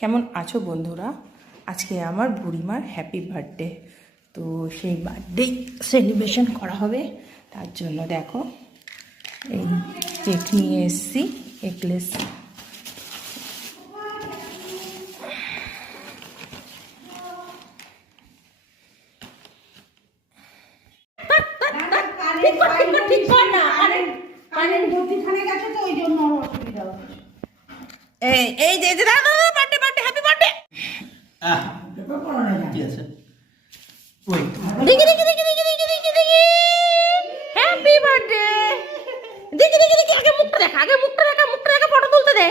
কেমন আছো বন্ধুরা? আজকে আমার বুড়িমার হ্যাপি বার্থডে, তো সেই বার্থডে সেলিব্রেশন করা হবে। তার জন্য দেখো এই কেক নিয়ে এসেছি, এগলেস। এই যে দাদা বার্থডে বার্থডে হ্যাপি বার্থডে। ঠিক আছে। দেখি দেখি দেখি দেখি দেখি দেখি দেখি হ্যাপি বার্থডে। দেখি দেখি দেখি আগে মুখটা দেখা, আগে মুখটা দেখা, মুখটা দেখা, ফটো তুলতে দে।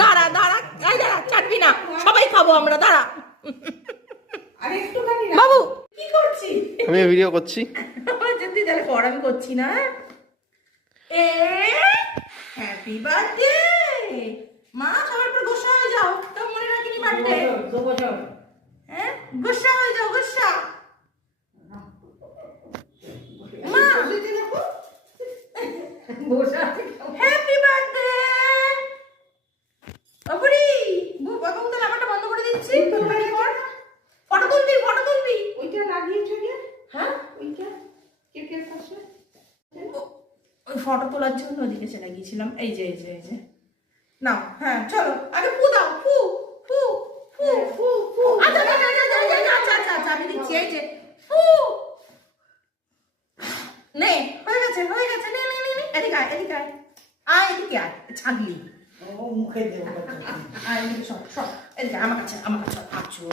দাঁড়া দাঁড়া, এই দাঁড়া, ছাড়বি না, সবাই খাবো আমরা, দাঁড়া। বাবু কি করছি? আমি ভিডিও করছি। যদি তাহলে পর আমি করছি না। এ হ্যাপি বার্থডে মা, সবার পর গোসা হয়ে যাও, তো মনে রাখিনি বার্থডে। হ্যাঁ গোসা হয়ে যাও, গোসা মা, হ্যাপি বার্থডে। অবুড়ি বাবু, তাহলে আমারটা বন্ধ করে দিচ্ছি। ফটো তুলবি, ফটো তুলবি। ওইটা লাগিয়েছো কি? হ্যাঁ ওইটা কেকের পাশে ওই ফটো তোলার জন্য ওদিকে চলে গিয়েছিলাম। এই যে এই যে এই যে নাও, হ্যাঁ চলো আগে ফু দাও, ফু ফু ফু ফু ফু। আচ্ছা আচ্ছা আচ্ছা আচ্ছা আচ্ছা আচ্ছা, আমি দিচ্ছি, এই যে ফু। নে হয়ে গেছে, হয়ে গেছে, নে নে নে নে, এদিকে আয়, এদিকে আয়, আয় এদিকে আয়, ছাগলি। ও মুখে দেব। আয় এদিকে সব সব, এদিকে আমার কাছে, আমার কাছে আছো,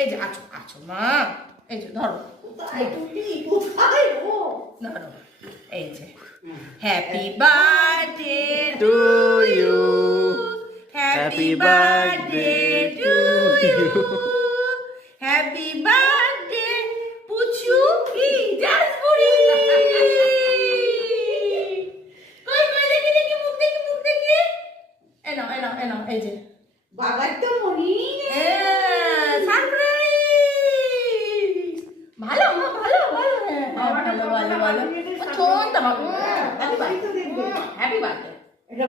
এই যে আছো আছো মা, এই যে ধরো, কোথায় তুই? কোথায় ও? ধরো, এই যে happy birthday to you, happy birthday to you, happy birthday Puchu কি জাসপুরি। কই কই দেখি দেখি, মুখ দেখি, মুখ দেখি, এ নাও এ নাও এ নাও, এই যে বাবার তো মনি সারপ্রাইজ। ভালো মা, ভালো ভালো, হ্যাঁ ভালো ভালো ভালো। ছোট হ্যাপি বার্থডে, হ্যাপি বার্থডে।